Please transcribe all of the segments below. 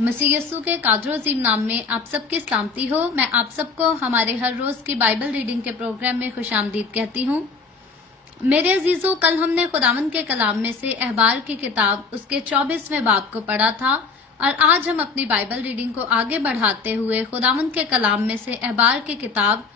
मसीह यस्सु के कादर अजीम नाम में आप सबकी सलामती हो। मैं आप सबको हमारे हर रोज की बाइबल रीडिंग के प्रोग्राम में खुशामदीद कहती हूँ। मेरे अजीजों, कल हमने खुदावंद के कलाम में से अहबार की किताब उसके 24वें बाब को पढ़ा था और आज हम अपनी बाइबल रीडिंग को आगे बढ़ाते हुए खुदावंद के कलाम में से अहबार की किताब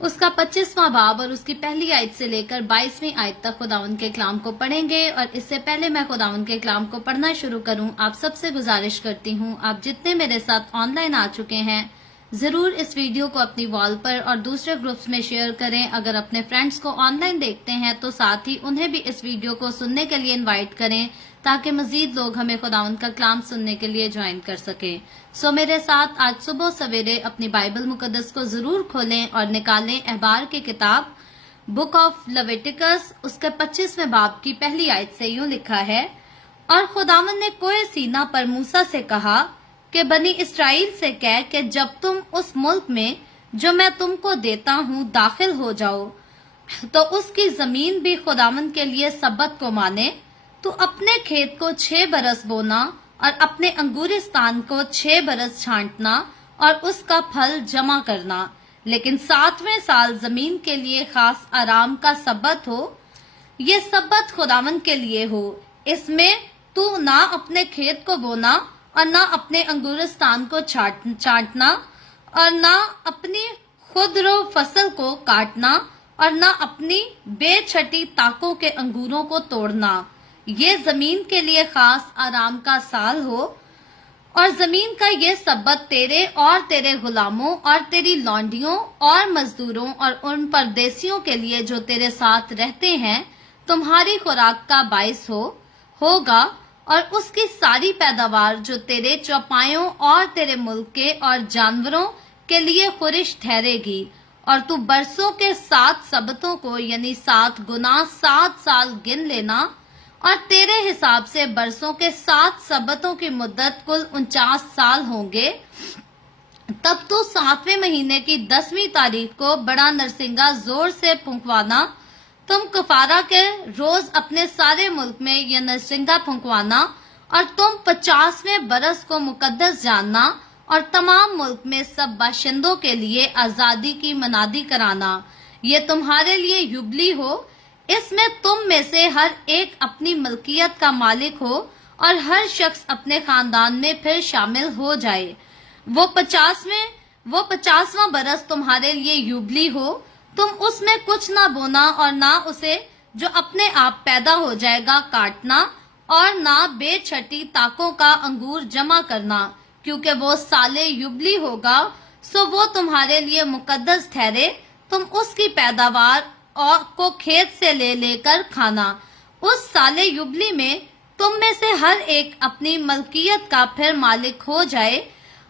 उसका 25वां बाब और उसकी पहली आयत से लेकर 22वीं आयत तक खुदावंद के कलाम को पढ़ेंगे। और इससे पहले मैं खुदावंद के कलाम को पढ़ना शुरू करूं, आप सबसे गुजारिश करती हूं, आप जितने मेरे साथ ऑनलाइन आ चुके हैं जरूर इस वीडियो को अपनी वॉल पर और दूसरे ग्रुप्स में शेयर करें। अगर अपने फ्रेंड्स को ऑनलाइन देखते हैं तो साथ ही उन्हें भी इस वीडियो को सुनने के लिए इनवाइट करें ताकि मजीद लोग हमें खुदावंद का कलाम सुनने के लिए ज्वाइन कर सके। सो मेरे साथ आज सुबह सवेरे अपनी बाइबल मुकद्दस को जरूर खोलें और निकालें अहबार की किताब बुक ऑफ लेविटिकस उसके 25वें बाब की पहली आयत से यूं लिखा है, और खुदावंद ने कोहे सीना पर मूसा से कहा कि बनी इस्राएल से कह कि जब तुम उस मुल्क में जो मैं तुमको देता हूँ दाखिल हो जाओ तो उसकी जमीन भी खुदावंद के लिए सब्बत को माने। तू अपने खेत को 6 बरस बोना और अपने अंगूरिस्तान को 6 बरस छांटना और उसका फल जमा करना, लेकिन 7वें साल जमीन के लिए खास आराम का सब्बत हो। ये सब्बत खुदावंद के लिए हो। इसमें तू ना अपने खेत को बोना और ना अपने अंगूरस्तान को छांटना और ना अपनी खुदरो फसल को काटना और ना अपनी बेछटी ताकों के अंगूरों को तोड़ना। ये जमीन के लिए खास आराम का साल हो और जमीन का ये सब्बत तेरे और तेरे गुलामों और तेरी लौंडियों और मजदूरों और उन परदेसियों के लिए जो तेरे साथ रहते हैं तुम्हारी खुराक का बाइस होगा और उसकी सारी पैदावार जो तेरे चौपायों और तेरे मुल्क के और जानवरों के लिए खुरिश ठहरेगी। और तू बरसों के 7 सबतों को यानी 7 गुना 7 साल गिन लेना और तेरे हिसाब से बरसों के 7 सबतों की मुद्दत कुल 49 साल होंगे। तब तू 7वें महीने की 10वीं तारीख को बड़ा नरसिंगा जोर से फुंकवाना। तुम कफारा के रोज अपने सारे मुल्क में यह नरसिंगा फुंकवाना और तुम 50वें बरस को मुकद्दस जानना और तमाम मुल्क में सब बाशिंदों के लिए आजादी की मनादी कराना। ये तुम्हारे लिए युबली हो। इसमें तुम में से हर एक अपनी मलकियत का मालिक हो और हर शख्स अपने खानदान में फिर शामिल हो जाए। वो 50वां बरस तुम्हारे लिए युबली हो। तुम उसमें कुछ ना बोना और ना उसे जो अपने आप पैदा हो जाएगा काटना और ना बेछटी ताकों का अंगूर जमा करना, क्योंकि वो साले युबली होगा। सो वो तुम्हारे लिए मुकद्दस ठहरे। तुम उसकी पैदावार और को खेत से लेकर खाना। उस साले युबली में तुम में से हर एक अपनी मलकियत का फिर मालिक हो जाए।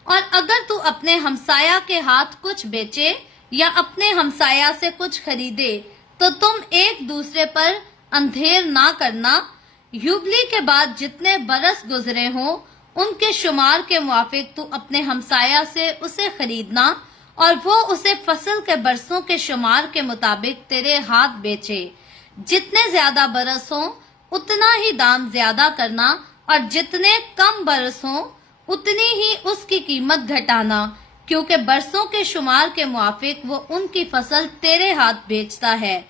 और अगर तू अपने हमसाया के हाथ कुछ बेचे या अपने हमसाया से कुछ खरीदे तो तुम एक दूसरे पर अंधेर ना करना। युबली के बाद जितने बरस गुजरे हों उनके शुमार के मुआफिक तू अपने हमसाया से उसे खरीदना और वो उसे फसल के बरसों के शुमार के मुताबिक तेरे हाथ बेचे। जितने ज्यादा बरस हों उतना ही दाम ज्यादा करना और जितने कम बरस हों उतनी ही उसकी कीमत घटाना, क्योंकि बरसों के शुमार के मुआफिक वो उनकी फसल तेरे हाथ बेचता है।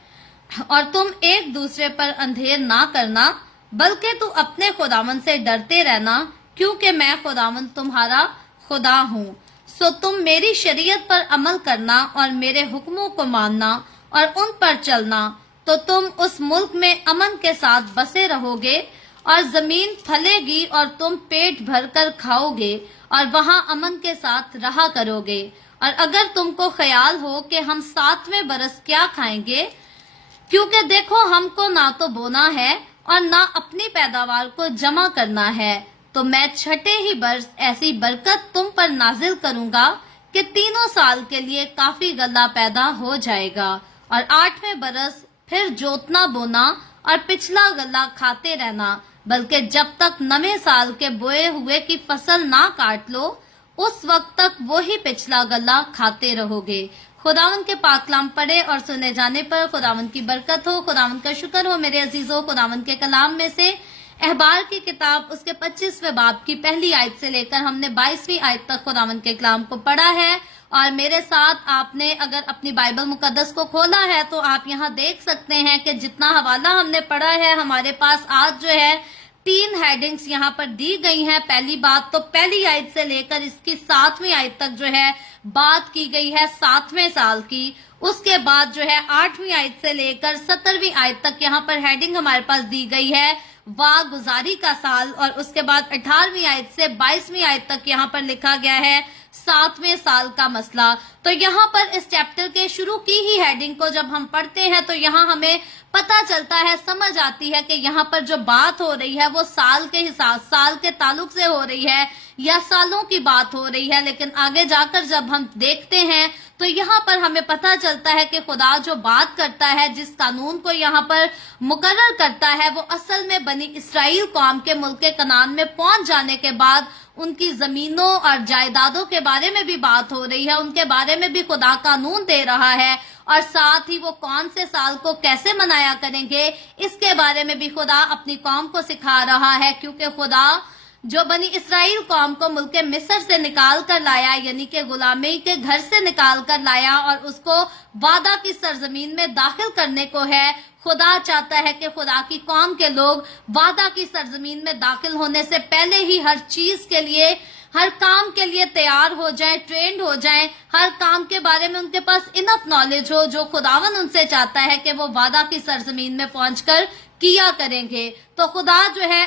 और तुम एक दूसरे पर अंधेर ना करना, बल्कि तू अपने खुदावंद से डरते रहना, क्योंकि मैं खुदावंद तुम्हारा खुदा हूँ। सो तुम मेरी शरीयत पर अमल करना और मेरे हुक्मों को मानना और उन पर चलना, तो तुम उस मुल्क में अमन के साथ बसे रहोगे और जमीन फलेगी और तुम पेट भरकर खाओगे और वहां अमन के साथ रहा करोगे। और अगर तुमको ख्याल हो कि हम 7वें बरस क्या खाएंगे, क्योंकि देखो हमको ना तो बोना है और ना अपनी पैदावार को जमा करना है, तो मैं 6ठे ही बरस ऐसी बरकत तुम पर नाजिल करूंगा कि 3 साल के लिए काफी गला पैदा हो जाएगा। और 8वें बरस फिर जोतना बोना और पिछला गला खाते रहना, बल्कि जब तक 9वें साल के बोए हुए की फसल ना काट लो उस वक्त तक वो ही पिछला गला खाते रहोगे। खुदावंद के पाक कलाम पढ़े और सुने जाने पर खुदावंद की बरकत हो। खुदावंद का शुक्र हो मेरे अजीजों। खुदावंद के कलाम में से احبار کی کتاب اس کے 25ویں باب کی پہلی آیت سے لے کر ہم نے 22ویں آیت تک خداوند کے کلام کو پڑھا ہے، اور میرے ساتھ آپ نے اگر اپنی بائبل مقدس کو کھولا ہے تو آپ یہاں دیکھ سکتے ہیں کہ جتنا حوالہ ہم نے پڑھا ہے، ہمارے پاس آج جو ہے 3 ہیڈنگز یہاں پر دی گئی ہیں۔ پہلی بات تو پہلی آیت سے لے کر اس کی 7ویں آیت تک جو ہے بات کی گئی ہے 7ویں سال کی۔ اس کے بعد جو ہے 8ویں آیت سے لے کر 17ویں آیت تک یہاں پر ہیڈنگ ہمارے پاس دی گئی ہے واہ گزاری کا سال، اور اس کے بعد 18ویں آیت سے 22ویں آیت تک یہاں پر لکھا گیا ہے 7ویں سال کا مسئلہ۔ تو یہاں پر اس چیپٹر کے شروع کی ہی ہیڈنگ کو جب ہم پڑھتے ہیں تو یہاں ہمیں پتہ چلتا ہے، سمجھ آتی ہے کہ یہاں پر جو بات ہو رہی ہے وہ سال کے حساب، سال کے تعلق سے ہو رہی ہے یا سالوں کی بات ہو رہی ہے، لیکن آگے جا کر جب ہم دیکھتے ہیں تو یہاں پر ہمیں پتہ چلتا ہے کہ خدا جو بات کرتا ہے، جس قانون کو یہاں پر مقرر کرتا ہے، وہ اصل میں بنی اسرائیل قوم کے ملک کنعان میں پہنچ جانے کے بعد ان کی زمینوں اور جائیدادوں کے بارے میں بھی بات ہو رہی ہے، ان کے بارے میں بھی خدا قانون دے رہا ہے، اور ساتھ ہی وہ کون سے سال کو کیسے منایا کریں گے اس کے بارے میں بھی خدا اپنی قوم کو سکھا رہا ہے، کیونکہ خدا جو بنی اسرائیل قوم کو ملک مصر سے نکال کر لایا، یعنی کہ غلامی کے گھر سے نکال کر لایا اور اس کو وعدہ کی سرزمین میں داخل کرنے کو ہے، خدا چاہتا ہے کہ خدا کی قوم کے لوگ وعدہ کی سرزمین میں داخل ہونے سے پہلے ہی ہر چیز کے لیے، ہر کام کے لیے تیار ہو جائیں، ٹرینڈ ہو جائیں، ہر کام کے بارے میں ان کے پاس انف نالج ہو جو خداوند ان سے چاہتا ہے کہ وہ وعدہ کی سرزمین میں پہنچ کر کیا کریں گے۔ تو خدا جو ہے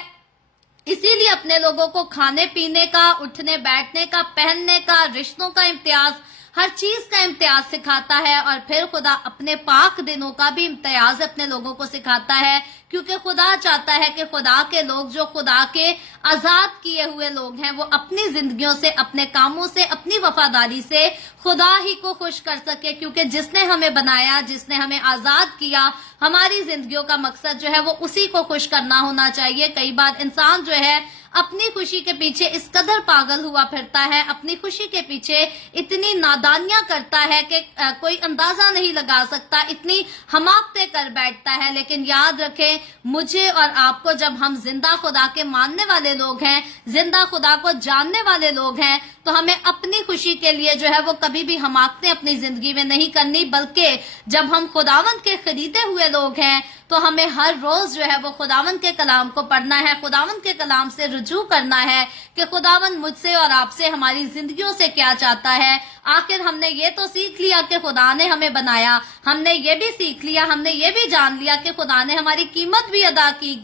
اسی لیے اپنے لوگوں کو کھانے پینے کا، اٹھنے بیٹھنے کا، پہننے کا، رشتوں کا امتیاز، ہر چیز کا امتیاز سکھاتا ہے، اور پھر خدا اپنے پاک دنوں کا بھی امتیاز اپنے لوگوں کو سکھاتا ہے، کیونکہ خدا چاہتا ہے کہ خدا کے لوگ جو خدا کے آزاد کیے ہوئے لوگ ہیں وہ اپنی زندگیوں سے، اپنے کاموں سے، اپنی وفاداری سے خدا ہی کو خوش کر سکے، کیونکہ جس نے ہمیں بنایا، جس نے ہمیں آزاد کیا، ہماری زندگیوں کا مقصد جو ہے وہ اسی کو خوش کرنا ہونا چاہیے۔ کئی بار انسان جو ہے اپنی خوشی کے پیچھے اس قدر پاگل ہوا پھرتا ہے، اپنی خوشی کے پیچھے اتنی نادانیاں کرتا ہے کہ کوئی اندازہ نہیں لگا سکتا، اتنی حماقتیں کر بیٹھتا ہے۔ لیکن یاد رکھیں، مجھے اور آپ کو جب ہم زندہ خدا کے ماننے والے لوگ ہیں، زندہ خدا کو جاننے والے لوگ ہیں، تو ہمیں اپنی خوشی کے لیے جو ہے وہ کبھی بھی حماقتیں اپنی زندگی میں نہیں کرنی، بلکہ جب ہم خداوند کے خریدے ہوئے لوگ ہیں تو ہمیں ہر روز جو ہے وہ خداوند کے کلام کو پڑھنا ہے، خداوند کے کلام سے رجوع کرنا ہے کہ خداوند مجھ سے اور آپ سے، ہماری زندگیوں سے کیا چاہتا ہے۔ آخر ہم نے یہ تو سیکھ لیا کہ خدا نے ہمیں بنایا، ہم نے یہ بھی سیکھ لیا، ہم نے یہ بھی جان لیا کہ خدا نے ہماری قیمت بھی ادا کی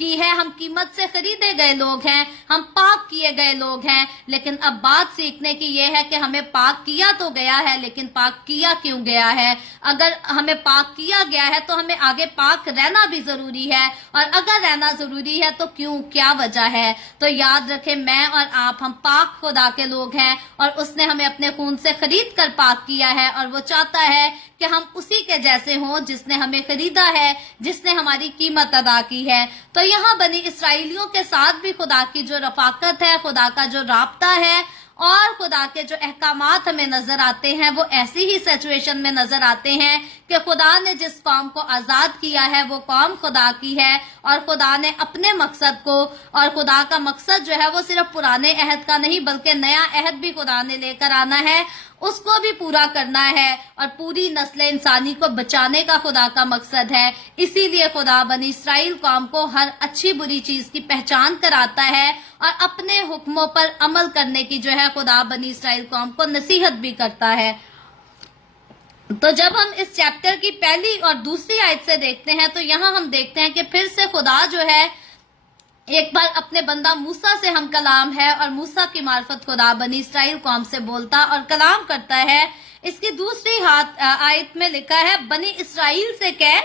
ہے، ہم قیمت سے خریدے گئے لوگ ہیں، ہم پاک کیے گئے لوگ ہیں۔ لیکن اب بات سیکھنے کی یہ ہے کہ ہمیں پاک کیا تو گیا ہے، لیکن پاک کیا کیوں گیا ہے؟ اگر ہمیں پاک کیا گیا ہے تو ہمیں آگے پاک رہنا بھی ضروری ہے، اور اگر رہنا ضروری ہے تو کیوں، کیا وجہ ہے؟ تو یاد رکھیں، میں اور آپ، ہم پاک خدا کے لوگ ہیں، اور اس نے ہمیں اپنے خون سے خرید کر پاک کیا ہے، اور وہ چاہتا ہے کہ ہم اسی کے جیسے ہوں جس نے ہمیں خریدا ہے، جس نے ہماری قیمت ادا کی ہے۔ تو یہاں بنی اسرائیلیوں کے ساتھ بھی خدا کی جو رفاقت ہے، خدا کا جو رابطہ ہے، اور خدا کے جو احکامات ہمیں نظر آتے ہیں، وہ ایسی ہی سچویشن میں نظر آتے ہیں کہ خدا نے جس قوم کو آزاد کیا ہے وہ قوم خدا کی ہے، اور خدا نے اپنے مقصد کو، اور خدا کا مقصد جو ہے وہ صرف پرانے عہد کا نہیں بلکہ نیا عہد بھی خدا نے لے کر آنا ہے، اس کو بھی پورا کرنا ہے، اور پوری نسل انسانی کو بچانے کا خدا کا مقصد ہے۔ اسی لیے خدا بنی اسرائیل قوم کو ہر اچھی بری چیز کی پہچان کراتا ہے، اور اپنے حکموں پر عمل کرنے کی جو ہے خدا بنی اسرائیل قوم کو نصیحت بھی کرتا ہے۔ تو جب ہم اس چیپٹر کی پہلی اور دوسری آیت سے دیکھتے ہیں تو یہاں ہم دیکھتے ہیں کہ پھر سے خدا جو ہے ایک بار اپنے بندہ موسیٰ سے ہم کلام ہے، اور موسیٰ کی معرفت خدا بنی اسرائیل قوم سے بولتا اور کلام کرتا ہے۔ اس کی دوسری آیت میں لکھا ہے، بنی اسرائیل سے کہہ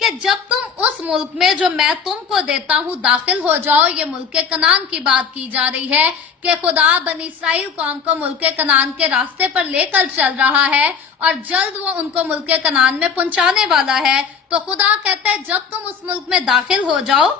کہ جب تم اس ملک میں جو میں تم کو دیتا ہوں داخل ہو جاؤ۔ یہ ملک کنعان کی بات کی جا رہی ہے کہ خدا بنی اسرائیل قوم کو ملک کنعان کے راستے پر لے کر چل رہا ہے، اور جلد وہ ان کو ملک کنعان میں پہنچانے والا ہے۔ تو خدا کہتا ہے جب تم اس ملک میں داخل ہو جاؤ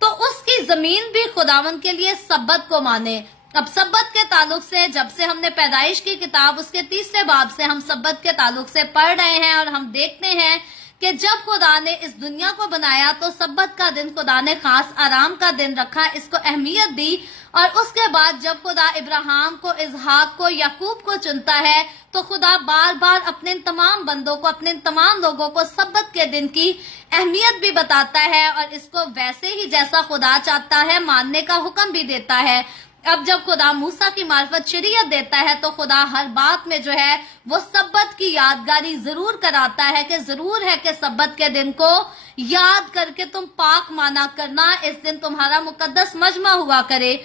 تو اس کی زمین بھی خداوند کے لیے سبت کو مانے۔ اب سبت کے تعلق سے جب سے ہم نے پیدائش کی کتاب اس کے 3 باب سے ہم سبت کے تعلق سے پڑھ رہے ہیں، اور ہم دیکھتے ہیں کہ جب خدا نے اس دنیا کو بنایا تو سبت کا دن خدا نے خاص آرام کا دن رکھا، اس کو اہمیت دی، اور اس کے بعد جب خدا ابراہیم کو، اسحاق کو، یعقوب کو چنتا ہے تو خدا بار بار اپنے تمام بندوں کو، اپنے تمام لوگوں کو سبت کے دن کی اہمیت بھی بتاتا ہے اور اس کو ویسے ہی جیسا خدا چاہتا ہے ماننے کا حکم بھی دیتا ہے۔ اب جب خدا موسیٰ کی معرفت شریعت دیتا ہے تو خدا ہر بات میں جو ہے وہ سبت کی یادگاری ضرور کراتا ہے، کہ ضرور ہے کہ سبت کے دن کو یاد کر کے تم پاک مانا کرنا، اس دن تمہارا مقدس مجمع ہوا کرے۔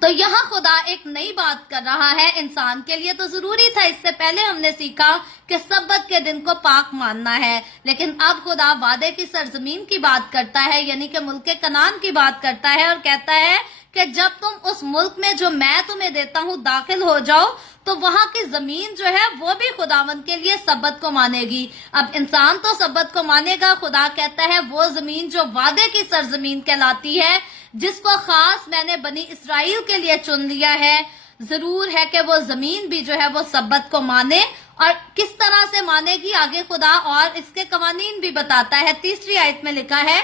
تو یہاں خدا ایک نئی بات کر رہا ہے انسان کے لیے، تو ضروری تھا، اس سے پہلے ہم نے سیکھا کہ سبت کے دن کو پاک ماننا ہے، لیکن اب خدا وعدے کی سرزمین کی بات کرتا ہے، یعنی کہ ملک کنعان کی بات کرتا ہے، اور کہتا ہے کہ جب تم اس ملک میں جو میں تمہیں دیتا ہوں داخل ہو جاؤ تو وہاں کی زمین جو ہے وہ بھی خداوند کے لیے سبت کو مانے گی۔ اب انسان تو سبت کو مانے گا، خدا کہتا ہے وہ زمین جو وعدے کی سرزمین کہلاتی ہے، جس کو خاص میں نے بنی اسرائیل کے لیے چن لیا ہے، ضرور ہے کہ وہ زمین بھی جو ہے وہ سبت کو مانے۔ اور کس طرح سے مانے گی آگے خدا اور اس کے قوانین بھی بتاتا ہے۔ 3 آیت میں لکھا ہے،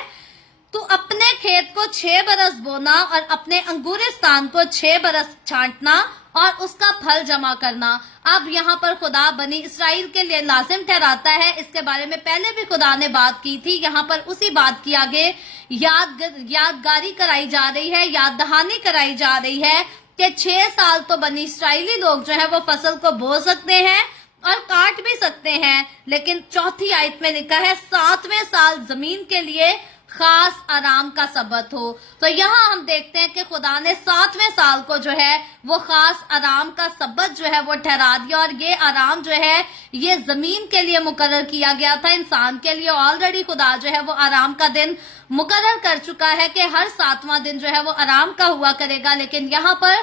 تو اپنے کھیت کو 6 برس بونا اور اپنے انگورستان کو 6 برس چھانٹنا اور اس کا پھل جمع کرنا۔ اب یہاں پر خدا بنی اسرائیل کے لیے لازم ٹھہراتا ہے، اس کے بارے میں پہلے بھی خدا نے بات کی تھی، یہاں پر اسی بات کی آگے یادگاری کرائی جا رہی ہے، یاد دہانی کرائی جا رہی ہے کہ 6 سال تو بنی اسرائیلی لوگ جو ہے وہ فصل کو بو سکتے ہیں اور کاٹ بھی سکتے ہیں، لیکن 4 آیت میں لکھا ہے 7ویں سال زمین کے لیے خاص آرام کا سبت ہو۔ تو یہاں ہم دیکھتے ہیں کہ خدا نے 7ویں سال کو جو ہے وہ خاص آرام کا سبت جو ہے وہ ٹھہرا دیا، اور یہ آرام جو ہے یہ زمین کے لیے مقرر کیا گیا تھا، انسان کے لیے آلریڈی خدا جو ہے وہ آرام کا دن مقرر کر چکا ہے کہ ہر 7واں دن جو ہے وہ آرام کا ہوا کرے گا، لیکن یہاں پر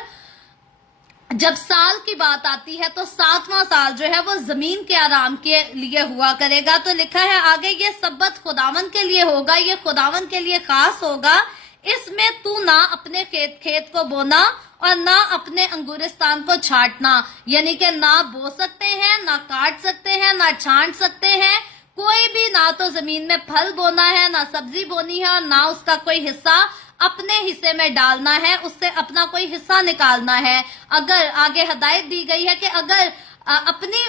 جب سال کی بات آتی ہے تو 7واں سال جو ہے وہ زمین کے آرام کے لیے ہوا کرے گا۔ تو لکھا ہے آگے، یہ سبت خداوند کے لیے ہوگا، یہ خداوند کے لیے خاص ہوگا، اس میں تو نہ اپنے کھیت کو بونا اور نہ اپنے انگورستان کو چھانٹنا، یعنی کہ نہ بو سکتے ہیں، نہ کاٹ سکتے ہیں، نہ چھانٹ سکتے ہیں، کوئی بھی نہ تو زمین میں پھل بونا ہے، نہ سبزی بونی ہے، اور نہ اس کا کوئی حصہ اپنے حصے میں ڈالنا ہے، اس سے اپنا کوئی حصہ نکالنا ہے۔ اگر آگے ہدایت دی گئی ہے کہ اگر اپنی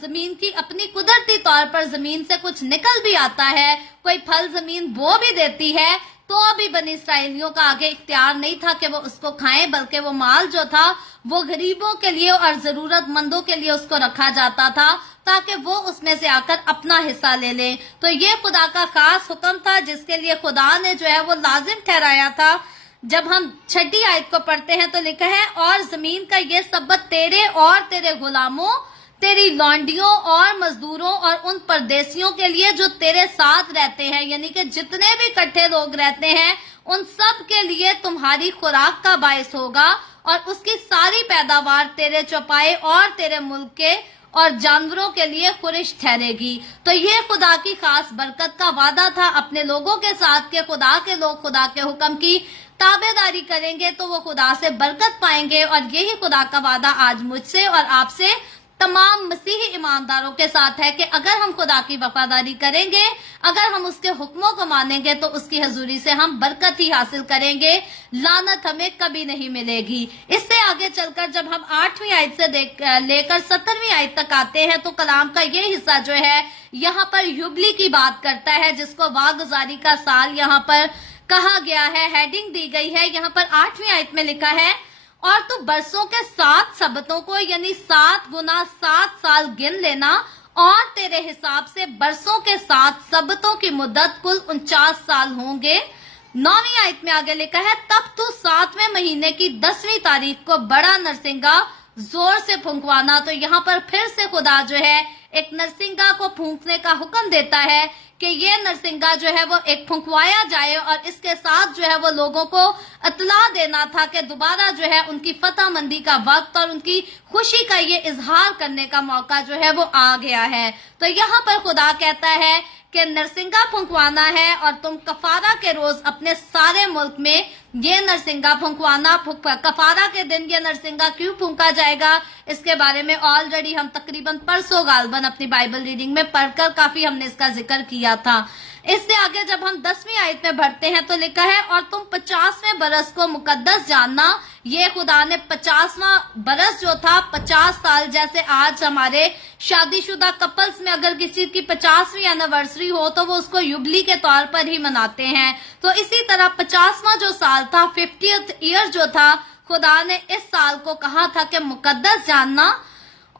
زمین کی اپنی قدرتی طور پر زمین سے کچھ نکل بھی آتا ہے، کوئی پھل زمین بو بھی دیتی ہے، تو بھی بنی اسرائیلیوں کا آگے اختیار نہیں تھا کہ وہ اس کو کھائیں، بلکہ وہ مال جو تھا وہ غریبوں کے لیے اور ضرورت مندوں کے لیے اس کو رکھا جاتا تھا، تاکہ وہ اس میں سے آ کر اپنا حصہ لے لیں۔ تو یہ خدا کا خاص حکم تھا جس کے لیے خدا نے جو ہے وہ لازم ٹھہرایا تھا۔ جب ہم 6 آیت کو پڑھتے ہیں تو لکھا ہے، اور زمین کا یہ سبت تیرے اور تیرے غلاموں، تیری لونڈیوں اور مزدوروں اور ان پردیسیوں کے لیے جو تیرے ساتھ رہتے ہیں، یعنی کہ جتنے بھی کٹھے لوگ رہتے ہیں ان سب کے لیے تمہاری خوراک کا باعث ہوگا، اور اس کی ساری پیداوار تیرے چوپائے اور تیرے ملک کے اور جانوروں کے لیے خورش ٹھہرے گی۔ تو یہ خدا کی خاص برکت کا وعدہ تھا اپنے لوگوں کے ساتھ کہ خدا کے لوگ خدا کے حکم کی تابع داری کریں گے تو وہ خدا سے برکت پائیں گے، اور یہی خدا کا وعدہ آج مجھ سے اور آپ سے تمام مسیحی ایمانداروں کے ساتھ ہے کہ اگر ہم خدا کی وفاداری کریں گے، اگر ہم اس کے حکموں کو مانیں گے تو اس کی حضوری سے ہم برکت ہی حاصل کریں گے، لعنت ہمیں کبھی نہیں ملے گی۔ اس سے آگے چل کر جب ہم 8ویں آیت سے لے کر 17ویں آیت تک آتے ہیں تو کلام کا یہ حصہ جو ہے یہاں پر یوبلی کی بات کرتا ہے، جس کو واگزاری کا سال یہاں پر کہا گیا ہے، ہیڈنگ دی گئی ہے۔ یہاں پر 8ویں آیت میں لکھا ہے، اور تو برسوں کے 7 سبتوں کو یعنی 7 گنا 7 سال گن لینا، اور تیرے حساب سے برسوں کے 7 سبتوں کی مدت کل 49 سال ہوں گے۔ 9ویں آیت میں آگے لکھا ہے، تب تو 7ویں مہینے کی 10ویں تاریخ کو بڑا نرسنگا زور سے پھونکوانا۔ تو یہاں پر پھر سے خدا جو ہے ایک نرسنگا کو پھونکنے کا حکم دیتا ہے کہ یہ نرسنگا جو ہے وہ ایک پھونکوایا جائے، اور اس کے ساتھ جو ہے وہ لوگوں کو اطلاع دینا تھا کہ دوبارہ جو ہے ان کی فتح مندی کا وقت اور ان کی خوشی کا یہ اظہار کرنے کا موقع جو ہے وہ آ گیا ہے۔ تو یہاں پر خدا کہتا ہے کہ नरसिंगा फुंकवाना है और तुम कफारा के रोज अपने सारे मुल्क में ये नरसिंगा फुंकवाना, कफारा के दिन ये नरसिंगा क्यों फूंका जाएगा, इसके बारे में ऑलरेडी हम तकरीबन परसों गालबन अपनी बाइबल रीडिंग में पढ़कर काफी हमने इसका जिक्र किया था। इससे आगे जब हम 10वीं आयत में बढ़ते हैं तो लिखा है और तुम 50वें बरस को मुकद्दस जानना। ये खुदा ने 50वां बरस जो था, 50 साल, जैसे आज हमारे शादीशुदा कपल्स में अगर किसी की 50वीं एनिवर्सरी हो तो वो उसको युबली के तौर पर ही मनाते हैं। तो इसी तरह 50वां जो साल था, 50th ईयर जो था, खुदा ने इस साल को कहा था कि मुकद्दस जानना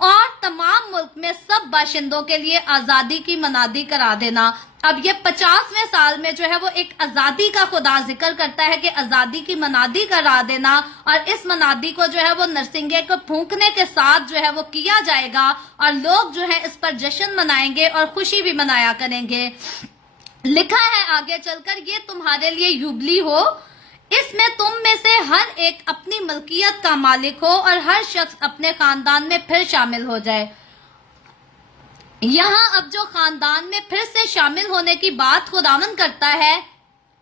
और तमाम मुल्क में सब बाशिंदों के लिए आजादी की मनादी करा देना। अब ये 50वें साल में जो है वो एक आजादी का खुदा जिक्र करता है कि आजादी की मनादी करा देना, और इस मनादी को जो है वो नरसिंगे को फूंकने के साथ जो है वो किया जाएगा और लोग जो है इस पर जश्न मनाएंगे और खुशी भी मनाया करेंगे। लिखा है आगे चलकर, ये तुम्हारे लिए युबली हो, इसमें तुम में से हर एक अपनी मलकियत का मालिक हो और हर शख्स अपने खानदान में फिर शामिल हो जाए। यहाँ अब जो खानदान में फिर से शामिल होने की बात खुदावन करता है,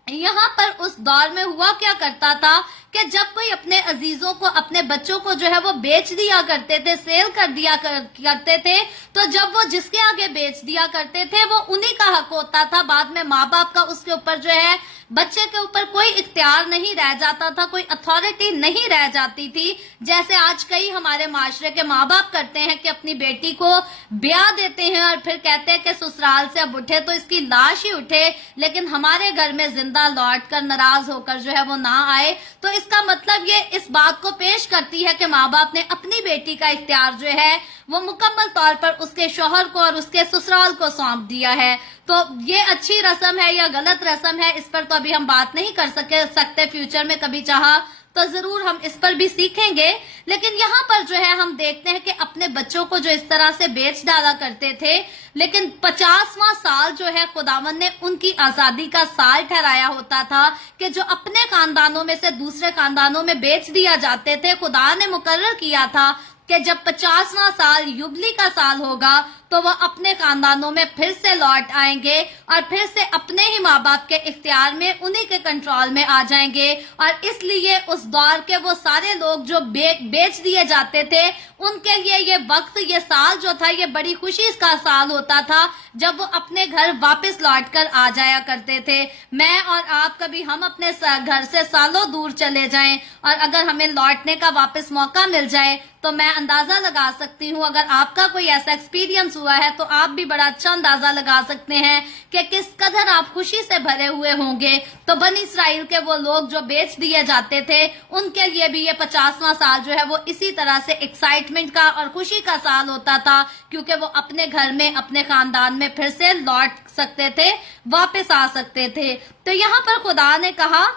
यहाँ पर उस दौर में हुआ क्या करता था कि जब कोई अपने अजीजों को, अपने बच्चों को जो है वो बेच दिया करते थे, सेल कर दिया करते थे, तो जब वो जिसके आगे बेच दिया करते थे वो उन्हीं का हक होता था। बाद में माँ बाप का उसके ऊपर जो है, बच्चे के ऊपर कोई इख्तियार नहीं रह जाता था, कोई अथॉरिटी नहीं रह जाती थी। जैसे आज कई हमारे माशरे के माँ बाप करते हैं कि अपनी बेटी को ब्याह देते हैं और फिर कहते हैं कि ससुराल से अब उठे तो इसकी लाश ही उठे, लेकिन हमारे घर में जिंदा लौट कर नाराज होकर जो है वो ना आए। तो इसका मतलब ये इस बात को पेश करती है कि माँ बाप ने अपनी बेटी का इख्तियार जो है वो मुकम्मल तौर पर उसके शौहर को और उसके ससुराल को सौंप दिया है। तो ये अच्छी रस्म है या गलत रस्म है, इस पर तो अभी हम बात नहीं कर सकते। फ्यूचर में कभी चाहा तो जरूर हम इस पर भी सीखेंगे। लेकिन यहाँ पर जो है हम देखते हैं कि अपने बच्चों को जो इस तरह से बेच डाला करते थे, लेकिन 50वां साल जो है खुदावन ने उनकी आजादी का साल ठहराया होता था कि जो अपने खानदानों में से दूसरे खानदानों में बेच दिया जाते थे, खुदा ने मुकर्रर किया था कि जब 50वां साल युबली का साल होगा तो वह अपने खानदानों में फिर से लौट आएंगे और फिर से अपने ही माँ बाप के इख्तियार में, उन्हीं के कंट्रोल में आ जाएंगे। और इसलिए उस दौर के वो सारे लोग जो बेच दिए जाते थे, उनके लिए ये वक्त, ये साल जो था, ये बड़ी खुशी का साल होता था जब वो अपने घर वापस लौट कर आ जाया करते थे। मैं और आप, कभी हम अपने घर से सालों दूर चले जाएं और अगर हमें लौटने का वापस मौका मिल जाए तो मैं अंदाजा लगा सकती हूँ, अगर आपका कोई ऐसा एक्सपीरियंस हुआ है तो आप भी बड़ा अच्छा अंदाजा लगा सकते हैं कि किस कदर आप खुशी से भरे हुए होंगे। तो बनी इसराइल के वो लोग जो बेच दिए जाते थे, उनके लिए भी ये 50वां साल जो है वो इसी तरह से एक्साइटमेंट का और खुशी का साल होता था, क्योंकि वो अपने घर में, अपने खानदान में फिर से लौट सकते थे, वापस आ सकते थे। तो यहाँ पर खुदा ने कहा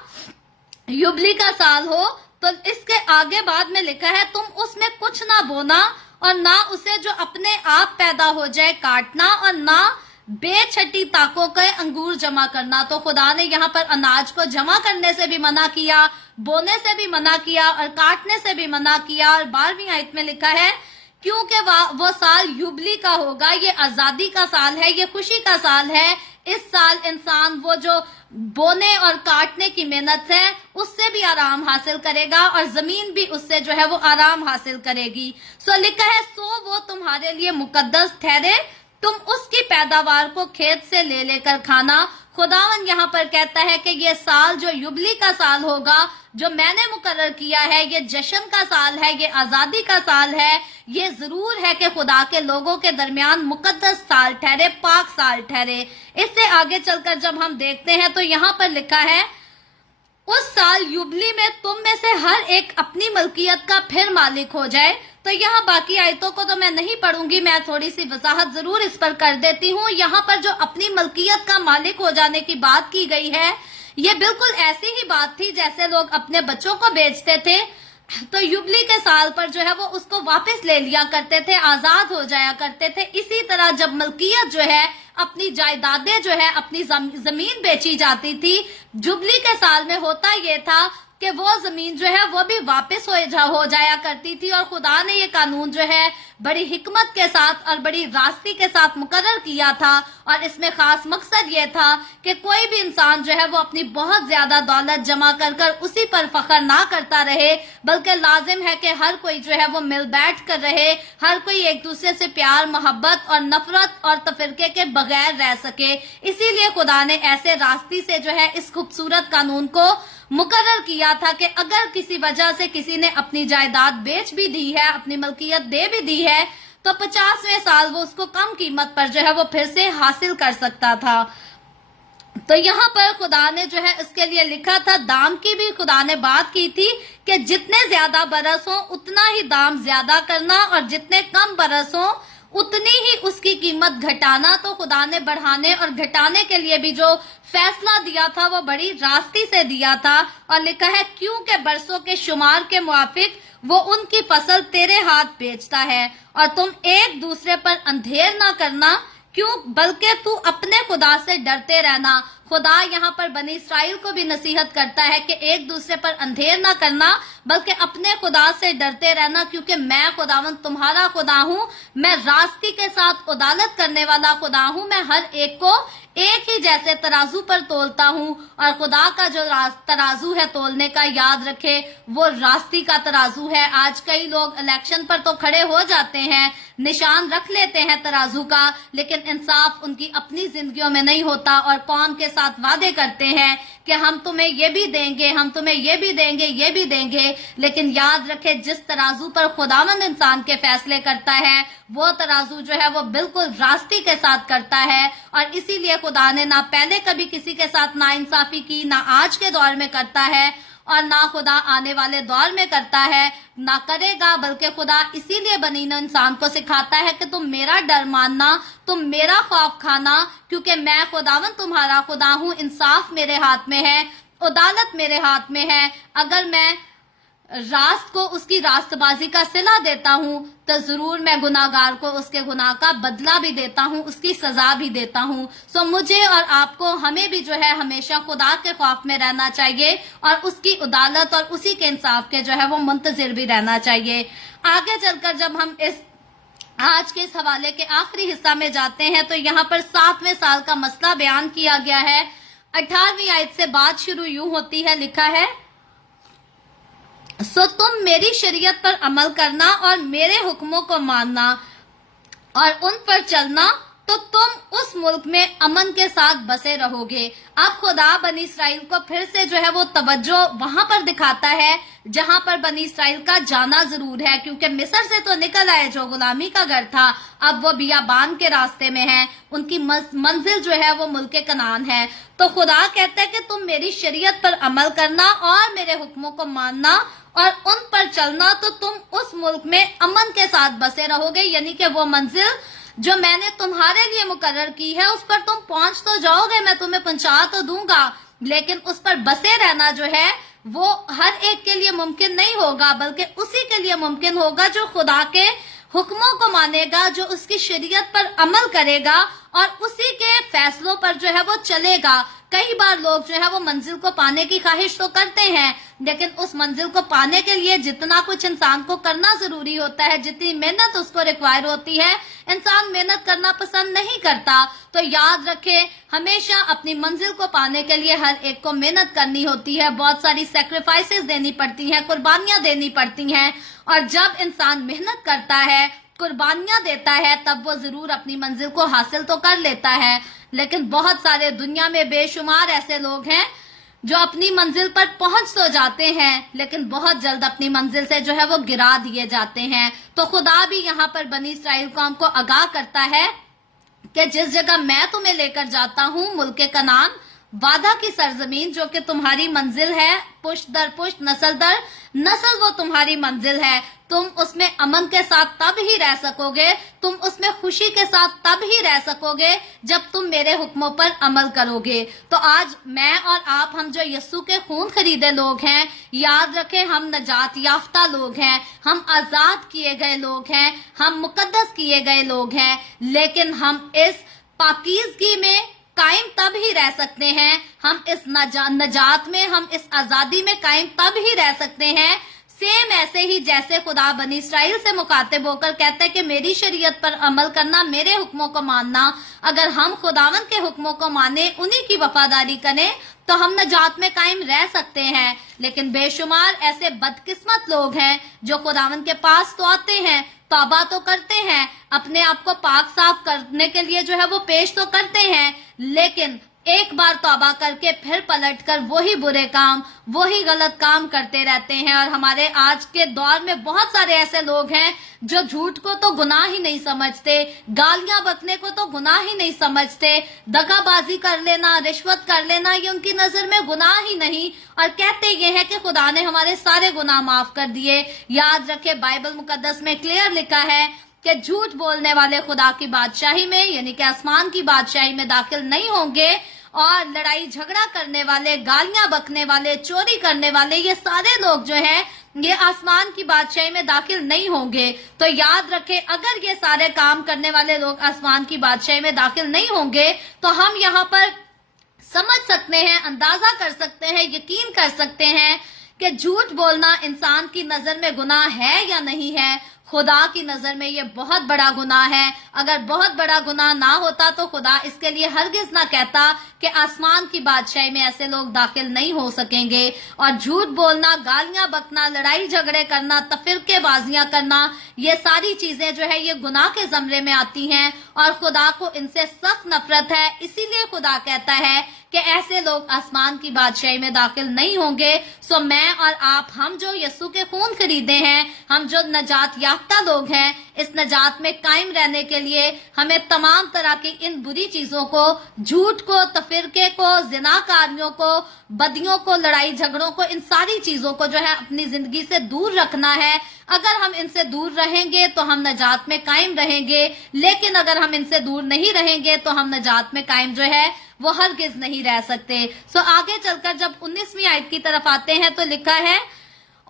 युबली का साल हो, तो इसके आगे बाद में लिखा है तुम उसमें कुछ ना बोना और ना उसे जो अपने आप पैदा हो जाए काटना और ना बेछटी ताकों के अंगूर जमा करना। तो खुदा ने यहाँ पर अनाज को जमा करने से भी मना किया, बोने से भी मना किया और काटने से भी मना किया। और 12वीं आयत में लिखा है क्योंकि वो साल युबली का होगा, ये आजादी का साल है, ये खुशी का साल है। इस साल इंसान वो जो बोने और काटने की मेहनत है उससे भी आराम हासिल करेगा और जमीन भी उससे जो है वो आराम हासिल करेगी। सो लिखा है सो वो तुम्हारे लिए मुकद्दस ठहरे, तुम उसकी पैदावार को खेत से ले लेकर खाना। खुदावन यहाँ पर कहता है कि ये साल जो युबली का साल होगा, जो मैंने मुकर्रर किया है, ये जश्न का साल है, ये आजादी का साल है। ये जरूर है कि खुदा के लोगों के दरमियान मुकद्दस साल ठहरे, पाक साल ठहरे। इससे आगे चलकर जब हम देखते हैं तो यहाँ पर लिखा है उस साल युबली में तुम में से हर एक अपनी मलकियत का फिर मालिक हो जाए। तो यहाँ बाकी आयतों को तो मैं नहीं पढ़ूंगी, मैं थोड़ी सी वजाहत जरूर इस पर कर देती हूँ। यहाँ पर जो अपनी मलकियत का मालिक हो जाने की बात की गई है, ये बिल्कुल ऐसी ही बात थी जैसे लोग अपने बच्चों को बेचते थे तो युबली के साल पर जो है वो उसको वापस ले लिया करते थे, आजाद हो जाया करते थे। इसी तरह जब मलकियत जो है, अपनी जायदादें जो है, अपनी जमीन बेची जाती थी, जुबली के साल में होता ये था کہ وہ زمین جو ہے وہ بھی واپس ہو جایا کرتی تھی، اور خدا نے یہ قانون جو ہے بڑی حکمت کے ساتھ اور بڑی راستی کے ساتھ مقرر کیا تھا، اور اس میں خاص مقصد یہ تھا کہ کوئی بھی انسان جو ہے وہ اپنی بہت زیادہ دولت جمع کر کر اسی پر فخر نہ کرتا رہے، بلکہ لازم ہے کہ ہر کوئی جو ہے وہ مل بیٹھ کر رہے، ہر کوئی ایک دوسرے سے پیار، محبت اور نفرت اور تفرقے کے بغیر رہ سکے۔ اسی لیے خدا نے ایسے راستی سے جو ہے اس خوبصورت قانون کو مقرر کیا تھا کہ اگر کسی وجہ سے کسی نے اپنی جائیداد بیچ بھی دی ہے، اپنی ملکیت دے بھی دی ہے، تو 50ویں سال وہ اس کو کم قیمت پر جو ہے وہ پھر سے حاصل کر سکتا تھا۔ تو یہاں پر خدا نے جو ہے اس کے لیے لکھا تھا، دام کی بھی خدا نے بات کی تھی کہ جتنے زیادہ برس ہوں اتنا ہی دام زیادہ کرنا، اور جتنے کم برس ہوں اتنی ہی اس کی قیمت گھٹانا۔ تو خدا نے بڑھانے اور گھٹانے کے لیے بھی جو فیصلہ دیا تھا وہ بڑی راستی سے دیا تھا، اور لکھا ہے کیونکہ برسوں کے شمار کے موافق وہ ان کی فصل تیرے ہاتھ بیچتا ہے، اور تم ایک دوسرے پر اندھیر نہ کرنا، کیوں بلکہ تو اپنے خدا سے ڈرتے رہنا۔ خدا یہاں پر بنی اسرائیل کو بھی نصیحت کرتا ہے کہ ایک دوسرے پر اندھیر نہ کرنا، بلکہ اپنے خدا سے ڈرتے رہنا، کیونکہ میں خداوند تمہارا خدا ہوں، میں راستی کے ساتھ عدالت کرنے والا خدا ہوں، میں ہر ایک کو ایک ہی جیسے ترازو پر تولتا ہوں۔ اور خدا کا جو ترازو ہے تولنے کا، یاد رکھے وہ راستی کا ترازو ہے۔ آج کئی لوگ الیکشن پر تو کھڑے ہو جاتے ہیں، نشان رکھ لیتے ہیں ترازو کا، لیکن انصاف ان کی اپنی زندگیوں میں نہیں ہوتا، اور قوم کے ساتھ وعدے کرتے ہیں کہ ہم تمہیں یہ بھی دیں گے، ہم تمہیں یہ بھی دیں گے، یہ بھی دیں گے، لیکن یاد رکھے جس ترازو پر خداوند انسان کے فیصلے کرتا ہے وہ ترازو جو ہے وہ بالکل راستی کے ساتھ کرتا ہے۔ اور اسی لیے خدا نے نہ پہلے کبھی کسی کے ساتھ ناانصافی کی، نہ آج کے دور میں کرتا ہے، اور نہ خدا آنے والے دور میں کرتا ہے، نہ کرے گا، بلکہ خدا اسی لیے بنی نوع انسان کو سکھاتا ہے کہ تم میرا ڈر ماننا، تم میرا خوف کھانا، کیونکہ میں خداوند تمہارا خدا ہوں، انصاف میرے ہاتھ میں ہے، عدالت میرے ہاتھ میں ہے۔ اگر میں راست کو اس کی راست بازی کا صلہ دیتا ہوں تو ضرور میں گناہگار کو اس کے گناہ کا بدلہ بھی دیتا ہوں، اس کی سزا بھی دیتا ہوں۔ سو مجھے اور آپ کو، ہمیں بھی جو ہے ہمیشہ خدا کے خوف میں رہنا چاہیے، اور اس کی عدالت اور اسی کے انصاف کے جو ہے وہ منتظر بھی رہنا چاہیے۔ آگے چل کر جب ہم آج کے اس حوالے کے آخری حصہ میں جاتے ہیں تو یہاں پر 7ویں سال کا مسئلہ بیان کیا گیا ہے۔ 18ویں آیت سے بات شروع یوں ہوتی ہے، لکھا ہے، سو تم میری شریعت پر عمل کرنا اور میرے حکموں کو ماننا اور ان پر چلنا، تو تم اس ملک میں امن کے ساتھ بسے رہو گے۔ اب خدا بنی اسرائیل کو پھر سے جو ہے وہ توجہ وہاں پر دکھاتا ہے جہاں پر بنی اسرائیل کا جانا ضرور ہے، کیونکہ مصر سے تو نکل آئے جو غلامی کا گھر تھا، اب وہ بیابان کے راستے میں ہیں، ان کی منزل جو ہے وہ ملک کنعان ہے۔ تو خدا کہتا ہے کہ تم میری شریعت پر عمل کرنا اور میرے حکموں کو ماننا اور ان پر چلنا، تو تم اس ملک میں امن کے ساتھ بسے رہو گے، یعنی کہ وہ منزل جو میں نے تمہارے لیے مقرر کی ہے اس پر تم پہنچ تو جاؤ گے، میں تمہیں پہنچا تو دوں گا، لیکن اس پر بسے رہنا جو ہے وہ ہر ایک کے لیے ممکن نہیں ہوگا، بلکہ اسی کے لیے ممکن ہوگا جو خدا کے حکموں کو مانے گا، جو اس کی شریعت پر عمل کرے گا اور اسی کے فیصلوں پر جو ہے وہ چلے گا۔ کئی بار لوگ جو ہے وہ منزل کو پانے کی خواہش تو کرتے ہیں، لیکن اس منزل کو پانے کے لیے جتنا کچھ انسان کو کرنا ضروری ہوتا ہے، جتنی محنت اس کو ریکوائر ہوتی ہے، انسان محنت کرنا پسند نہیں کرتا۔ تو یاد رکھے ہمیشہ اپنی منزل کو پانے کے لیے ہر ایک کو محنت کرنی ہوتی ہے، بہت ساری سیکریفائسز دینی پڑتی ہیں، قربانیاں دینی پڑتی ہیں، اور جب انسان محنت کرتا ہے، قربانیاں دیتا ہے، تب وہ ضرور اپنی منزل کو حاصل تو کر لیتا ہے۔ لیکن بہت سارے دنیا میں بے شمار ایسے لوگ ہیں جو اپنی منزل پر پہنچ تو جاتے ہیں لیکن بہت جلد اپنی منزل سے جو ہے وہ گرا دیے جاتے ہیں۔ تو خدا بھی یہاں پر بنی اسرائیل قوم کو آگاہ کرتا ہے کہ جس جگہ میں تمہیں لے کر جاتا ہوں، ملک کنعان، وعدہ کی سرزمین، جو کہ تمہاری منزل ہے، پشت در پشت، نسل در نسل وہ تمہاری منزل ہے، تم اس میں امن کے ساتھ تب ہی رہ سکو گے، تم اس میں خوشی کے ساتھ تب ہی رہ سکو گے جب تم میرے حکموں پر عمل کرو گے۔ تو آج میں اور آپ، ہم جو یسوع کے خون خریدے لوگ ہیں، یاد رکھیں ہم نجات یافتہ لوگ ہیں، ہم آزاد کیے گئے لوگ ہیں، ہم مقدس کیے گئے لوگ ہیں، لیکن ہم اس پاکیزگی میں कायम तब ही रह सकते हैं, हम इस नजात में, हम इस आजादी में कायम तब ही रह सकते हैं। सेम ऐसे ही जैसे खुदा बनी इसराइल से मुखातिब होकर कहता है कि मेरी शरीयत पर अमल करना, मेरे हुक्मों को मानना, अगर हम खुदावन के हुक्मों को माने, उन्हीं की वफादारी करें, तो हम नजात में कायम रह सकते हैं। लेकिन बेशुमार ऐसे बदकिस्मत लोग हैं जो खुदावन के पास तो आते हैं, तौबा तो करते हैं, अपने आप को पाक साफ करने के लिए जो है वो पेश तो करते हैं, लेकिन एक बार तौबा करके फिर पलटकर वही बुरे काम, वही गलत काम करते रहते हैं। और हमारे आज के दौर में बहुत सारे ऐसे लोग हैं जो झूठ को तो गुनाह ही नहीं समझते, गालियां बकने को तो गुनाह ही नहीं समझते, दगाबाजी कर लेना, रिश्वत कर लेना, ये उनकी नजर में गुनाह ही नहीं, और कहते ये है कि खुदा ने हमारे सारे गुनाह माफ कर दिए। याद रखे, बाइबल मुकद्दस में क्लियर लिखा है कि झूठ बोलने वाले खुदा की बादशाही में, यानी कि आसमान की बादशाही में दाखिल नहीं होंगे, और लड़ाई झगड़ा करने वाले, गालियां बकने वाले, चोरी करने वाले, ये सारे लोग जो हैं ये आसमान की बादशाही में दाखिल नहीं होंगे। तो याद रखें, अगर ये सारे काम करने वाले लोग आसमान की बादशाही में दाखिल नहीं होंगे, तो हम यहाँ पर समझ सकते हैं, अंदाजा कर सकते हैं, यकीन कर सकते हैं कि झूठ बोलना इंसान की नजर में गुनाह है या नहीं है। खुदा की नजर में ये बहुत बड़ा गुनाह है। अगर बहुत बड़ा गुनाह ना होता तो खुदा इसके लिए हरगिज ना कहता कि आसमान की बादशाही में ऐसे लोग दाखिल नहीं हो सकेंगे। और झूठ बोलना, गालियां बकना, लड़ाई झगड़े करना, तफरीकेबाजियां करना, ये सारी चीजें जो है ये गुनाह के जमरे में आती हैं, और खुदा को इनसे सख्त नफरत है। इसीलिए खुदा कहता है कि ऐसे लोग आसमान की बादशाही में दाखिल नहीं होंगे। सो मैं और आप, हम जो यीशु के खून खरीदे हैं, हम जो नजात याफ्ता लोग हैं, इस नजात में कायम रहने के लिए हमें तमाम तरह की इन बुरी चीजों को, झूठ को, तफरीके को, जिनाकारियों को, बदियों को, लड़ाई झगड़ों को, इन सारी चीजों को जो है अपनी जिंदगी से दूर रखना है। अगर हम इनसे दूर रहेंगे तो हम नजात में कायम रहेंगे, लेकिन अगर हम इनसे दूर नहीं रहेंगे तो हम नजात में कायम जो है वो हरगिज नहीं रह सकते। सो आगे चलकर जब 19वीं आयत की तरफ आते हैं तो लिखा है,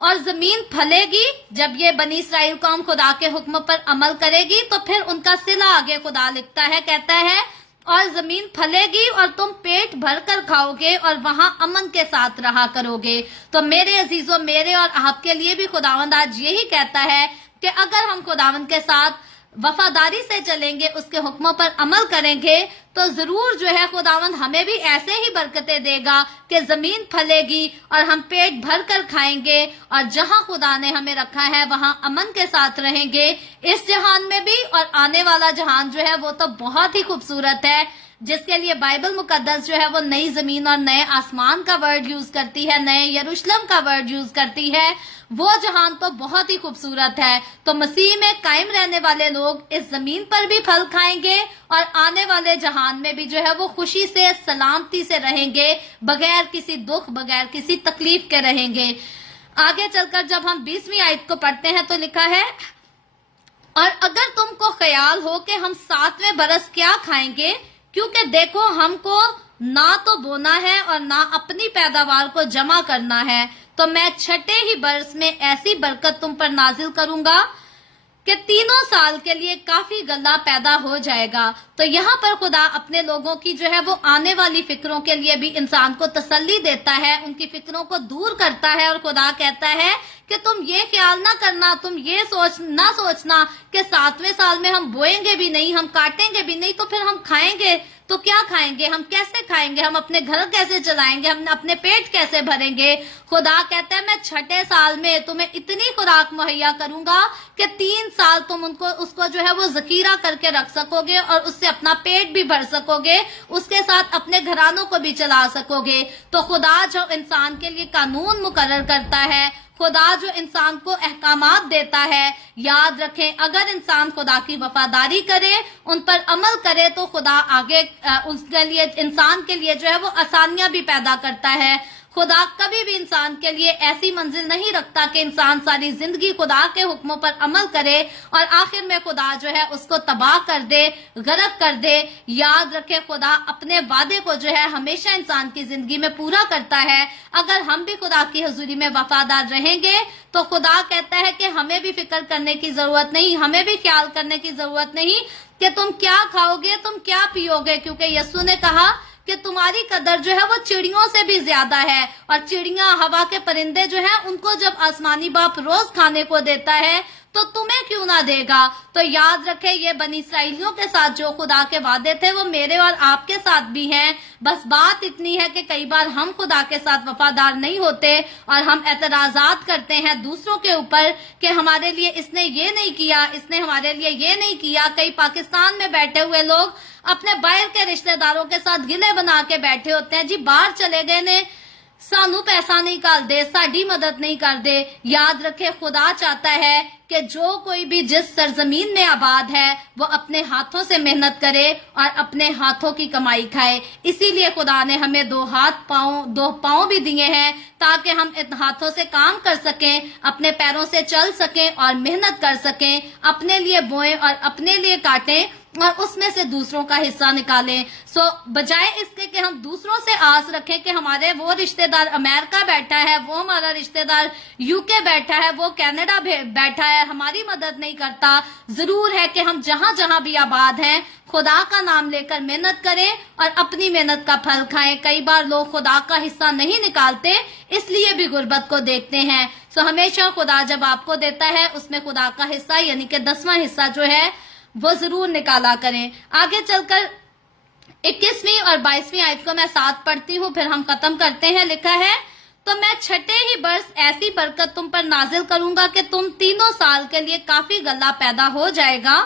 और जमीन फलेगी जब ये बनी इसराइल कौम खुदा के हुक्म पर अमल करेगी। तो फिर उनका सिला आगे खुदा लिखता है, कहता है, और जमीन फलेगी और तुम पेट भर कर खाओगे और वहां अमन के साथ रहा करोगे। तो मेरे अजीजों, मेरे और आपके लिए भी खुदावंद आज यही कहता है कि अगर हम खुदावंद के साथ वफादारी से चलेंगे, उसके हुक्मों पर अमल करेंगे, तो जरूर जो है खुदावंद हमें भी ऐसे ही बरकतें देगा कि जमीन फलेगी और हम पेट भर कर खाएंगे, और जहां खुदा ने हमें रखा है वहां अमन के साथ रहेंगे, इस जहान में भी। और आने वाला जहान जो है वो तो बहुत ही खूबसूरत है, जिसके लिए बाइबल मुकद्दस जो है वो नई जमीन और नए आसमान का वर्ड यूज करती है, नए यरूशलेम का वर्ड यूज करती है। वो जहान तो बहुत ही खूबसूरत है। तो मसीह में कायम रहने वाले लोग इस जमीन पर भी फल खाएंगे और आने वाले जहान में भी जो है वो खुशी से, सलामती से रहेंगे, बगैर किसी दुख, बगैर किसी तकलीफ के रहेंगे। आगे चलकर जब हम 20वीं आयत को पढ़ते हैं तो लिखा है, और अगर तुमको ख्याल हो कि हम 7वें बरस क्या खाएंगे, क्योंकि देखो हमको ना तो बोना है और ना अपनी पैदावार को जमा करना है, तो मैं छठे ही बरस में ऐसी बरकत तुम पर नाजिल करूंगा कि 3 साल के लिए काफी गला पैदा हो जाएगा। तो यहाँ पर खुदा अपने लोगों की जो है वो आने वाली फिक्रों के लिए भी इंसान को तसल्ली देता है, उनकी फिक्रों को दूर करता है, और खुदा कहता है कि तुम ये ख्याल ना करना, तुम ये सोचना कि 7वें साल में हम बोएंगे भी नहीं, हम काटेंगे भी नहीं, तो फिर हम खाएंगे तो क्या खाएंगे, हम कैसे खाएंगे, हम अपने घर कैसे चलाएंगे, हम अपने पेट कैसे भरेंगे। खुदा कहता है मैं छठे साल में तुम्हें इतनी खुराक मुहैया करूंगा कि 3 साल तुम उसको जो है वो जखीरा करके रख सकोगे और उससे अपना पेट भी भर सकोगे, उसके साथ अपने घरानों को भी चला सकोगे। तो खुदा जो इंसान के लिए कानून मुकर्रर करता है, खुदा जो इंसान को अहकामात देता है, याद रखें अगर इंसान खुदा की वफादारी करे, उन पर अमल करे, तो खुदा आगे उसके लिए, इंसान के लिए जो है वो आसानियां भी पैदा करता है। खुदा कभी भी इंसान के लिए ऐसी मंजिल नहीं रखता कि इंसान सारी जिंदगी खुदा के हुक्मों पर अमल करे और आखिर में खुदा जो है उसको तबाह कर दे, गरक कर दे। याद रखे, खुदा अपने वादे को जो है हमेशा इंसान की जिंदगी में पूरा करता है। अगर हम भी खुदा की हुजूरी में वफादार रहेंगे तो खुदा कहता है कि हमें भी फिक्र करने की जरूरत नहीं, हमें भी ख्याल करने की जरूरत नहीं कि तुम क्या खाओगे, तुम क्या पियोगे, क्योंकि यीशु ने कहा कि तुम्हारी कदर जो है वो चिड़ियों से भी ज्यादा है। और चिड़ियां, हवा के परिंदे जो है, उनको जब आसमानी बाप रोज खाने को देता है तो तुम्हें क्यों ना देगा। तो याद रखे, ये बनी इसराइलियों के साथ जो खुदा के वादे थे वो मेरे और आपके साथ भी हैं। बस बात इतनी है कि कई बार हम खुदा के साथ वफादार नहीं होते और हम एतराजात करते हैं दूसरों के ऊपर कि हमारे लिए इसने ये नहीं किया, इसने हमारे लिए ये नहीं किया। कई पाकिस्तान में बैठे हुए लोग अपने बाहर के रिश्तेदारों के साथ गिले बना के बैठे होते हैं, जी बाहर चले गए ने, सानू पैसा नहीं कर दे, साड़ी मदद नहीं कर दे। याद रखे, खुदा चाहता है कि जो कोई भी जिस सरजमीन में आबाद है वो अपने हाथों से मेहनत करे और अपने हाथों की कमाई खाए। इसीलिए खुदा ने हमें दो पांव भी दिए हैं ताकि हम इन हाथों से काम कर सकें, अपने पैरों से चल सकें और मेहनत कर सकें, अपने लिए बोएं और अपने लिए काटें और उसमें से दूसरों का हिस्सा निकालें। बजाय इसके कि हम दूसरों से आस रखें कि हमारे वो रिश्तेदार अमेरिका बैठा है, वो हमारा रिश्तेदार यूके बैठा है, वो कनाडा बैठा है, हमारी मदद नहीं करता। जरूर है कि हम जहां जहां भी आबाद हैं खुदा का नाम लेकर मेहनत करें और अपनी मेहनत का फल खाएं। कई बार लोग खुदा का हिस्सा नहीं निकालते, इसलिए भी गुर्बत को देखते हैं। हमेशा खुदा जब आपको देता है उसमें खुदा का हिस्सा यानी कि 10वां हिस्सा जो है वो जरूर निकाला करें। आगे चलकर 21वीं और 22वीं आयत को मैं साथ पढ़ती हूँ, फिर हम खत्म करते हैं। लिखा है, तो मैं छठे ही बरस ऐसी बरकत तुम पर नाजिल करूंगा कि तुम 3 साल के लिए काफी गल्ला पैदा हो जाएगा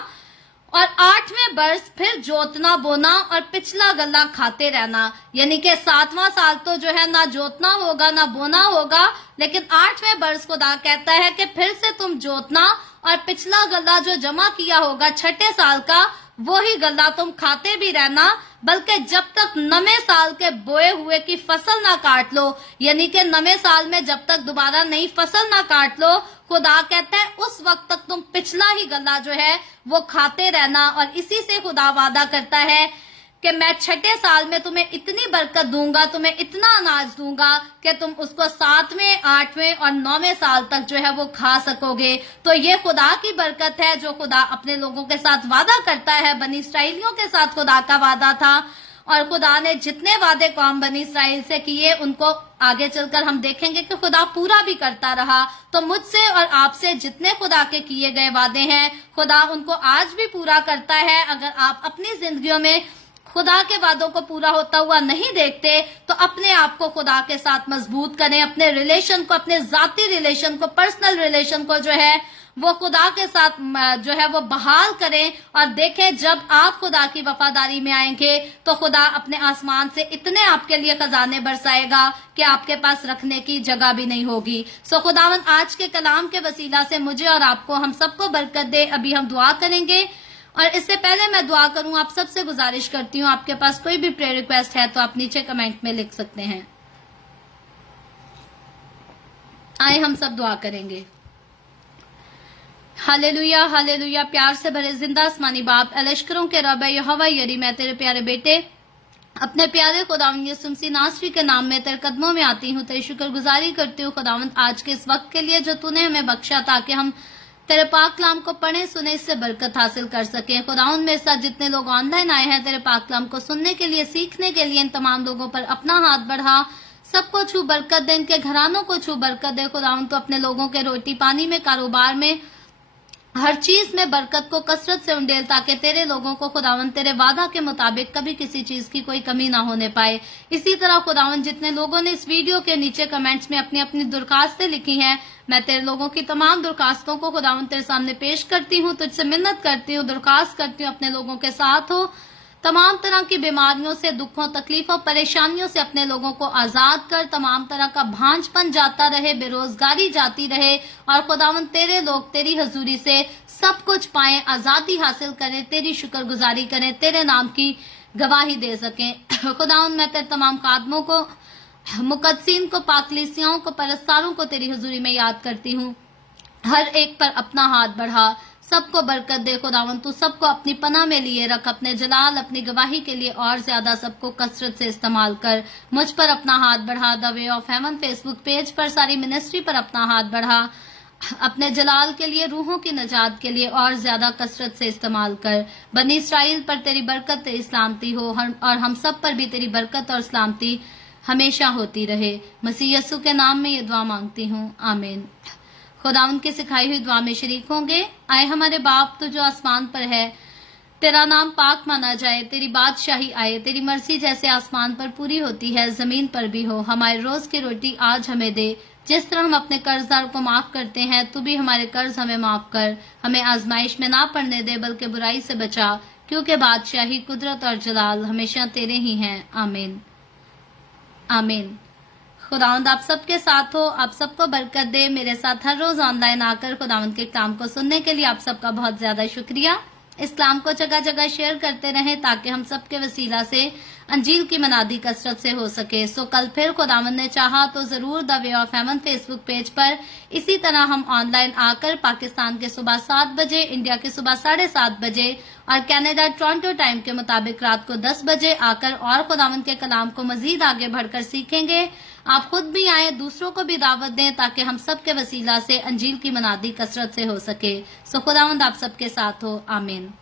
और 8वें बरस फिर जोतना बोना और पिछला गल्ला खाते रहना। यानी कि 7वां साल तो जो है ना जोतना होगा ना बोना होगा, लेकिन 8वें बरस खुदा कहता है कि फिर से तुम जोतना और पिछला गल्ला जो जमा किया होगा छठे साल का वो ही गल्ला तुम खाते भी रहना, बल्कि जब तक नवे साल के बोए हुए की फसल ना काट लो। यानी कि नवे साल में जब तक दोबारा नई फसल ना काट लो, खुदा कहता है उस वक्त तक तुम पिछला ही गल्ला जो है वो खाते रहना। और इसी से खुदा वादा करता है कि मैं छठे साल में तुम्हें इतनी बरकत दूंगा, तुम्हें इतना अनाज दूंगा कि तुम उसको 7वें, 8वें और 9वें साल तक जो है वो खा सकोगे। तो ये खुदा की बरकत है जो खुदा अपने लोगों के साथ वादा करता है। बनी इसराइलियों के साथ खुदा का वादा था और खुदा ने जितने वादे कौम बनी इसराइल से किए उनको आगे चलकर हम देखेंगे कि खुदा पूरा भी करता रहा। तो मुझसे और आपसे जितने खुदा के किए गए वादे हैं खुदा उनको आज भी पूरा करता है। अगर आप अपनी जिंदगियों में खुदा के वादों को पूरा होता हुआ नहीं देखते तो अपने आप को खुदा के साथ मजबूत करें, अपने रिलेशन को, अपने जाती रिलेशन को, पर्सनल रिलेशन को जो है वो खुदा के साथ जो है वो बहाल करें। और देखें जब आप खुदा की वफादारी में आएंगे तो खुदा अपने आसमान से इतने आपके लिए खजाने बरसाएगा कि आपके पास रखने की जगह भी नहीं होगी। खुदावन आज के कलाम के वसीला से मुझे और आपको, हम सबको बरकत दे। अभी हम दुआ करेंगे और इससे पहले मैं दुआ करूं आप सबसे गुजारिश करती हूं, आपके पास कोई भी प्रेयर रिक्वेस्ट है तो आप नीचे कमेंट में लिख सकते हैं। आए हम सब दुआ करेंगे। Hallelujah, hallelujah. प्यार से भरे जिंदा आसमानी बाप, लश्करों के रब यहोवा यरी, मैं तेरे प्यारे बेटे अपने प्यारे खुदावंद यीशु मसीह नासरी के नाम में तेरे कदमों में आती हूँ, तेरी शुक्रगुजारी करती हूँ खुदावंद आज के इस वक्त के लिए जो तूने हमें बख्शा ताकि हम तेरे पाक कलाम को पढ़े सुने, इससे बरकत हासिल कर सके। खुदावंद मेरे साथ जितने लोग ऑनलाइन आए हैं तेरे पाक कलाम को सुनने के लिए, सीखने के लिए, इन तमाम लोगों पर अपना हाथ बढ़ा, सबको छू बरकत दे, इनके घरानों को छू बरकत दे। खुदावंद तो अपने लोगों के रोटी पानी में, कारोबार में, हर चीज में बरकत को कसरत से उंडेल ताकि तेरे लोगों को खुदावंद तेरे वादा के मुताबिक कभी किसी चीज की कोई कमी ना होने पाए। इसी तरह खुदावंद जितने लोगों ने इस वीडियो के नीचे कमेंट्स में अपनी अपनी दरखास्तें लिखी हैं, मैं तेरे लोगों की तमाम दरखास्तों को खुदावंद तेरे सामने पेश करती हूँ, तुझसे मिन्नत करती हूँ, दरखास्त करती हूँ अपने लोगों के साथ हो। तमाम तरह की बीमारियों से, दुखों, तकलीफों, परेशानियों से अपने लोगों को आजाद कर, तमाम तरह का भांजपन जाता रहे, बेरोजगारी जाती रहे और खुदावंद तेरे लोग तेरी हजूरी से सब कुछ पाएं, आजादी हासिल करें, तेरी शुक्रगुजारी करें, तेरे नाम की गवाही दे सकें। खुदावंद मैं तेरे तमाम कादमों को मुकद्दसीन को, पाकलीसियाओं को, परस्तारों को तेरी हुजूरी में याद करती हूँ। हर एक पर अपना हाथ बढ़ा, सबको बरकत दे खुदावन। तू सबको अपनी पनाह में लिए रख, अपने जलाल, अपनी गवाही के लिए और ज्यादा सबको कसरत से इस्तेमाल कर। मुझ पर अपना हाथ बढ़ा, the way of haven Facebook page पर सारी मिनिस्ट्री पर अपना हाथ बढ़ा, अपने जलाल के लिए, रूहों की नजात के लिए और ज्यादा कसरत से इस्तेमाल कर। बनी इसराइल पर तेरी बरकत, तेरी सलामती हो, और हम सब पर भी तेरी बरकत और सलामती हमेशा होती रहे। मसीह यीशु के नाम में ये दुआ मांगती हूँ, आमीन। खुदावंद की सिखाई हुई दुआ में शरीक होंगे। आए हमारे बाप तो जो आसमान पर है, तेरा नाम पाक माना जाए, तेरी बादशाही आए, तेरी मर्जी जैसे आसमान पर पूरी होती है जमीन पर भी हो। हमारे रोज की रोटी आज हमें दे, जिस तरह हम अपने कर्जदार को माफ करते हैं, तू भी हमारे कर्ज हमें माफ कर। हमें आजमाइश में ना पड़ने दे, बल्कि बुराई से बचा, क्योंकि बादशाही, कुदरत और जलाल हमेशा तेरे ही हैं, आमीन आमीन। खुदावंद आप सबके साथ हो, आप सबको बरकत दे। मेरे साथ हर रोज ऑनलाइन आकर खुदावंद के कलाम को सुनने के लिए आप सबका बहुत ज्यादा शुक्रिया। इस कलाम को जगह जगह शेयर करते रहें ताकि हम सबके वसीला से अंजील की मनादी कसरत से हो सके। सो कल फिर खुदावंद ने चाहा तो जरूर the way of haven Facebook page पर इसी तरह हम ऑनलाइन आकर पाकिस्तान के सुबह 7 बजे, इंडिया के सुबह 7:30 बजे और कनाडा टोरंटो टाइम के मुताबिक रात को 10 बजे आकर और खुदावंद के कलाम को मजीद आगे बढ़कर सीखेंगे। आप खुद भी आए, दूसरों को भी दावत दें ताकि हम सब के वसीला से अंजील की मनादी कसरत से हो सके। सो खुदावंद आप सबके साथ हो, आमीन।